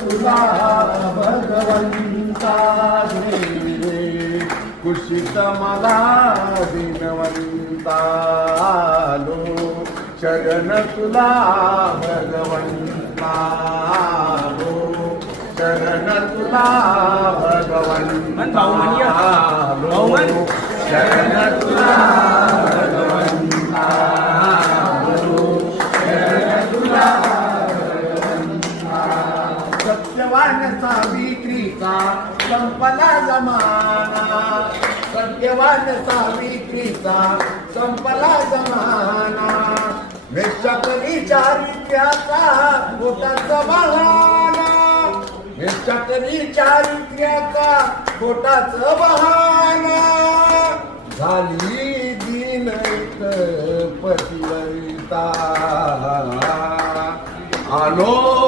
तुला भगवंता रे कुशीत मला दिनवंता लो शरण तुला भगवंता लो शरण तुला भगवंता लो शरण तुला भगवंता लो शरण तुला सत्यवान सावित्रीचा संपला जमाना सत्यवान सावित्रीचा संपला जमाना वेश्याकरी चारित्र्याचा पोटाचा बहाना वेश्याकरी चारित्र्याचा पोटाचा बहाना झाली दीन पतिवरिता आलो